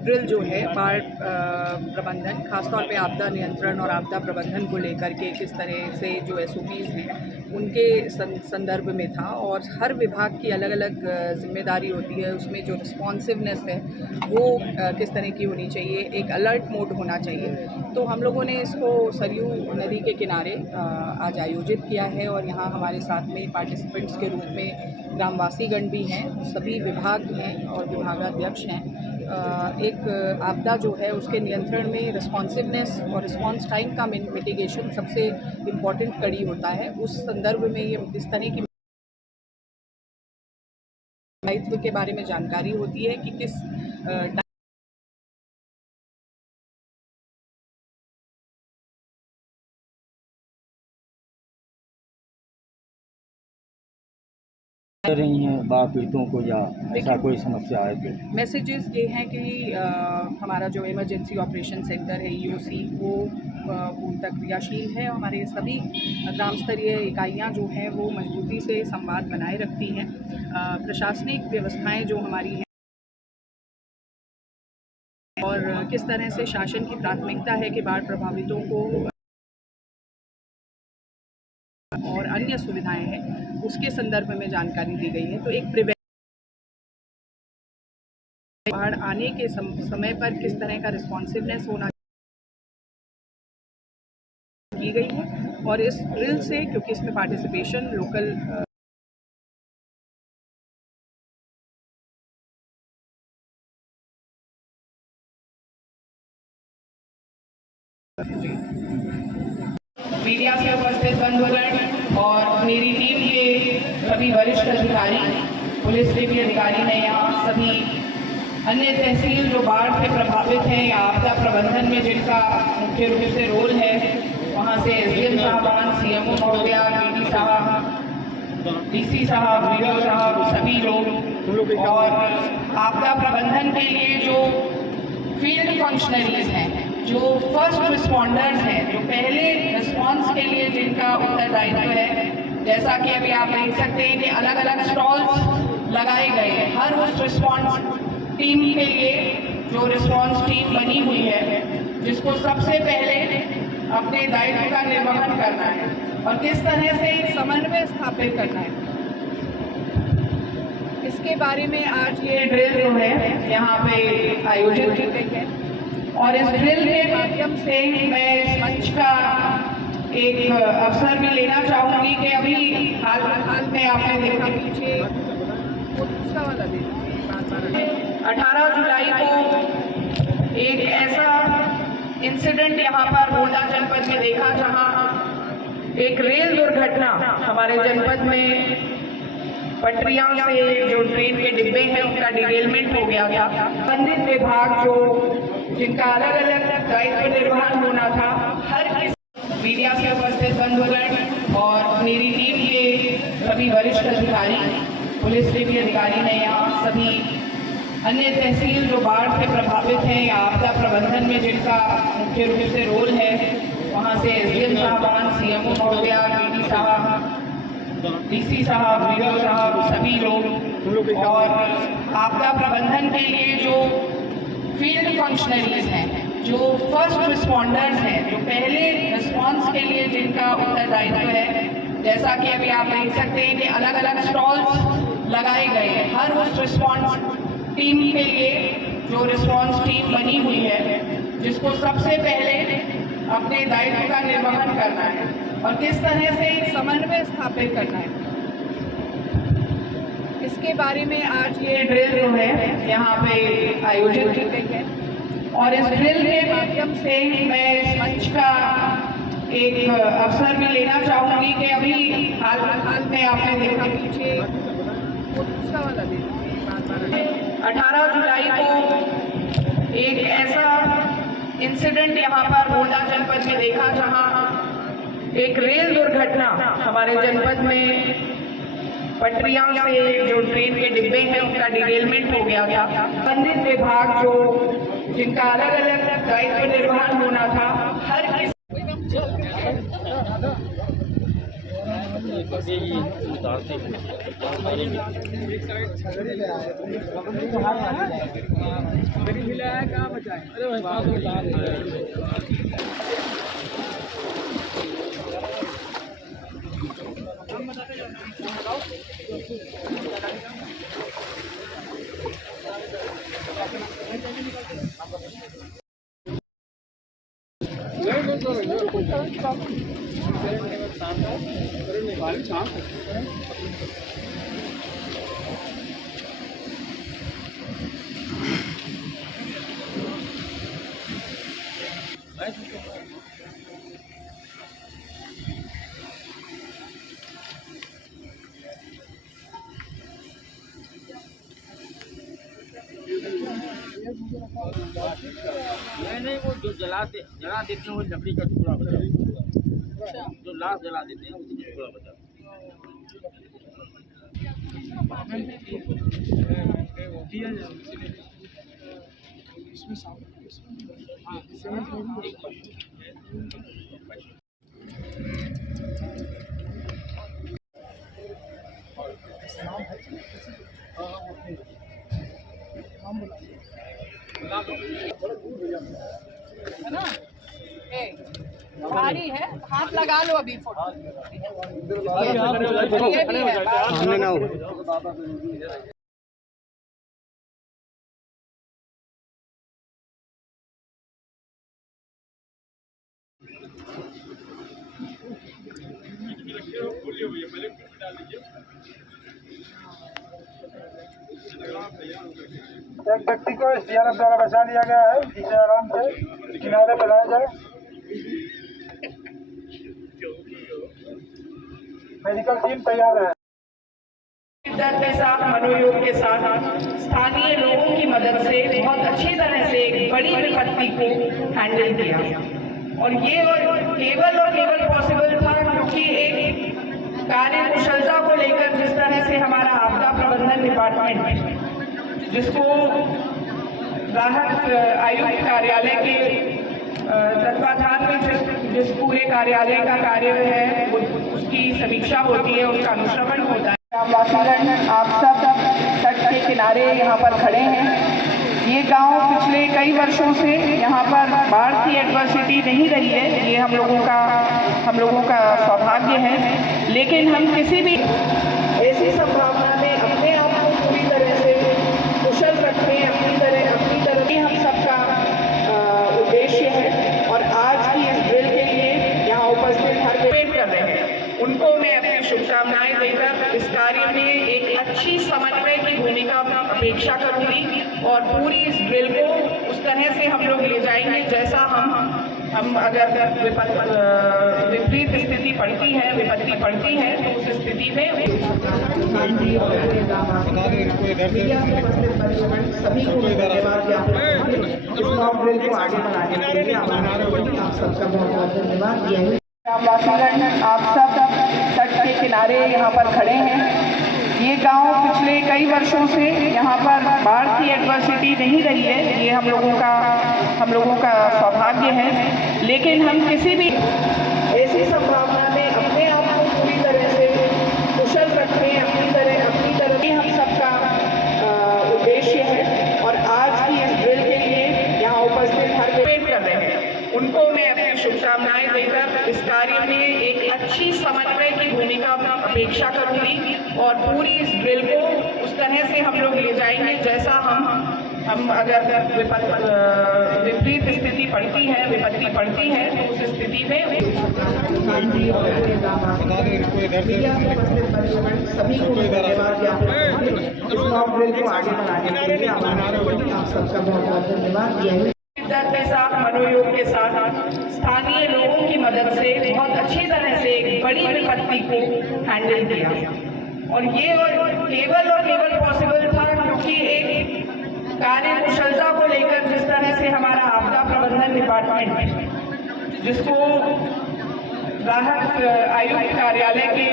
Drill जो है बाढ़ प्रबंधन, खासतौर पे आपदा नियंत्रण और आपदा प्रबंधन को लेकर के किस तरह से जो एसओपीज़ हैं उनके संदर्भ में था। और हर विभाग की अलग अलग जिम्मेदारी होती है, उसमें जो रिस्पॉन्सिवनेस है वो किस तरह की होनी चाहिए, एक अलर्ट मोड होना चाहिए। तो हम लोगों ने इसको सरयू नदी के किनारे आज आयोजित किया है और यहाँ हमारे साथ में पार्टिसिपेंट्स के रूप में ग्रामवासीगण भी हैं, सभी विभाग हैं और विभागाध्यक्ष हैं। एक आपदा जो है उसके नियंत्रण में रिस्पॉन्सिवनेस और रिस्पॉन्स टाइम का मिटिगेशन सबसे इम्पॉर्टेंट कड़ी होता है। उस संदर्भ में ये इस तरह की दायित्व के बारे में जानकारी होती है कि किस रही हैं बाढ़ पीड़ितों को, या ऐसा कोई समस्या है तो? मैसेजेस ये हैं कि हमारा जो इमरजेंसी ऑपरेशन सेंटर है ईओसी वो पूर्णतः क्रियाशील है। हमारे सभी ग्राम स्तरीय इकाइयाँ जो हैं वो मजबूती से संवाद बनाए रखती हैं। प्रशासनिक व्यवस्थाएं जो हमारी हैं और किस तरह से शासन की प्राथमिकता है कि बाढ़ प्रभावितों को और अन्य सुविधाएं हैं उसके संदर्भ में जानकारी दी गई है। तो एक बाढ़ आने के समय पर किस तरह का रिस्पॉन्सिवनेस होना की गई है। और इस ड्रिल से, क्योंकि इसमें पार्टिसिपेशन लोकल मीडिया से उपस्थित बंधुगण और मेरी टीम के सभी वरिष्ठ अधिकारी, पुलिस के भी अधिकारी ने यहाँ सभी अन्य तहसील जो बाढ़ से प्रभावित हैं या आपदा प्रबंधन में जिनका मुख्य रूप से रोल है, वहाँ से एसडीएम साहबान, सीएमओ महोदया, डीडी साहब, डीसी साहब, वीडियो साहब, सभी लोग, और आपदा प्रबंधन के लिए जो फील्ड फंक्शनरीज हैं, जो फर्स्ट रिस्पॉन्डर्स हैं, जो पहले रिस्पॉन्स के लिए जिनका उत्तरदायित्व है, जैसा कि अभी आप देख सकते हैं कि अलग अलग स्टॉल्स लगाए गए हैं। हर उस रिस्पॉन्स टीम के लिए जो रिस्पॉन्स टीम बनी हुई है, जिसको सबसे पहले अपने दायित्व का निर्वहन करना है और किस तरह से एक समन्वय स्थापित करना है, इसके बारे में आज ये ड्रिल जो है यहाँ पे आयोजित की गई है। और इस ड्रिल के माध्यम से मैं इस मंच का एक अवसर भी लेना चाहूँगी कि अभी हाल में आपने देखा पीछे 18 जुलाई को एक ऐसा इंसिडेंट यहाँ पर गोंडा जनपद में देखा, जहाँ एक रेल दुर्घटना हमारे जनपद में पटरियां से जो ट्रेन के डिब्बे हैं उनका डिरेलमेंट हो गया था। संबंधित विभाग जो जिनका अलग अलग दायित्व निर्वहन होना था, हर किसी मीडिया से उपस्थित बंधुगण और मेरी टीम के सभी वरिष्ठ अधिकारी, पुलिस के भी अधिकारी ने यहाँ सभी अन्य तहसील जो बाढ़ से प्रभावित हैं या आपदा प्रबंधन में जिनका मुख्य रूप से रोल है, वहाँ से एसडीएम साहबान, सीएमओ महोदया, डीडी साहब, डीसी साहब, वीडियो साहब, सभी लोग, और आपदा प्रबंधन के लिए जो फील्ड फंक्शनरीज हैं, जो फर्स्ट रिस्पॉन्डर्स हैं, जो पहले रिस्पॉन्स के लिए जिनका उत्तरदायित्व है, जैसा कि अभी आप देख सकते हैं कि अलग अलग स्टॉल्स लगाए गए हैं। हर उस रिस्पॉन्स टीम के लिए जो रिस्पॉन्स टीम बनी हुई है, जिसको सबसे पहले अपने दायित्व का निर्वहन करना है और किस तरह से एक समन्वय स्थापित करना है, इसके बारे में आज ये ड्रिल जो है यहाँ पे आयोजित की गई है। और इस ड्रिल के माध्यम से मैं इस मंच का एक अवसर भी लेना चाहूँगी कि अभी हाल में आपने देखा पीछे 18 जुलाई को एक ऐसा इंसिडेंट यहाँ पर गोंडा जनपद में देखा, जहाँ एक रेल दुर्घटना हमारे जनपद में पटरियां से जो ट्रेन के डिब्बे हैं उनका डिरेलमेंट हो गया था। संबंधित विभाग जो जिनका अलग अलग दायित्व निर्वहन होना था, हर किसी नहीं वो जो जला देते हैं वो लकड़ी का टुकड़ा बचा, जो लाश जला देते हैं उसका टुकड़ा बचा। है ना? भारी है, हाथ लगा लो अभी फोटो। ये भी है सामने ना हो। एक व्यक्ति को एसडीआरएफ द्वारा बचा लिया गया है, जिसे आराम से किनारे पे लाया जाए। मेडिकल टीम तैयार है। दर्द के साथ, मनोयोग के साथ स्थानीय लोगों की मदद से बहुत अच्छी तरह से एक बड़ी विपत्ति को हैंडल किया। और ये केवल पॉसिबल था क्योंकि एक कार्य कुशलता को लेकर जिस तरह से हमारा आपदा प्रबंधन डिपार्टमेंट, जिसको राहत आयुक्त कार्यालय के तत्वाधान में जिस पूरे कार्यालय का कार्य है उसकी समीक्षा होती है, उसका अनुश्रवण होता है। ग्रामवासीगण, आप सब तट के किनारे यहाँ पर खड़े हैं। ये गांव पिछले कई वर्षों से यहाँ पर बाढ़ की एडवर्सिटी नहीं रही है, ये हम लोगों का सौभाग्य है। लेकिन हम किसी भी ऐसी संभावना में अपने आप को पूरी तरह से कुशल रखें, अपनी तरह हम सबका उद्देश्य है। और आज की इस ड्रिल के लिए यहाँ उपस्थित हर वेट कर रहे हैं, उनको मैं अपनी शुभकामनाएं देकर इस कार्य में एक अच्छी समन्वय की भूमिका अपेक्षा करूंगी। और पूरी इस ड्रिल को उस तरह से हम लोग ले जाएंगे जैसा हम अगर विपरीत स्थिति पड़ती है, विपत्ति पड़ती है, तो उस स्थिति में सभी को धन्यवाद ज्ञापन इस मॉक ड्रिल को आगे बढ़ाने के लिए आप सबका बहुत बहुत धन्यवाद। ग्रामवासीगण, आप सब तट के किनारे यहाँ पर खड़े हैं। ये गांव पिछले कई वर्षों से यहाँ पर बाढ़ की एडवर्सिटी नहीं रही है, ये हम लोगों का सौभाग्य है। लेकिन हम किसी भी ऐसी संभावना में अपने आप को पूरी तरह से कुशल रखें, अपनी तरह हम सबका उद्देश्य है। और आज की इस ड्रिल के लिए यहाँ उपस्थित हर वेट कर रहे हैं, उनको मैं अपनी शुभकामनाएं देकर इस कार्य में एक अच्छी समन्वय की भूमिका अपेक्षा करूंगी। और पूरी इस ड्रिल को उस तरह से हम लोग ले जाएंगे जैसा हम अगर विपरीत स्थिति पड़ती है, विपत्ति पड़ती है, तो उस स्थिति में सभी को धन्यवाद ज्ञापन इस मॉक ड्रिल को आगे बढ़ाने के लिए आप सबका बहुत बहुत धन्यवाद। दर्द के साथ, मनोयोग के साथ स्थानीय लोगों की मदद से बहुत अच्छी तरह से एक बड़ी विपत्ति को हैंडल किया। और ये केवल पॉसिबल था क्योंकि एक कार्य कुशलता को लेकर जिस तरह से हमारा आपदा प्रबंधन डिपार्टमेंट, जिसको राहत आयुक्त कार्यालय के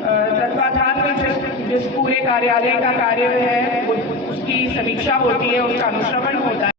तत्वाधान में जिस पूरे कार्यालय का कार्य है उसकी समीक्षा होती है, उसका अनुश्रवण होता है।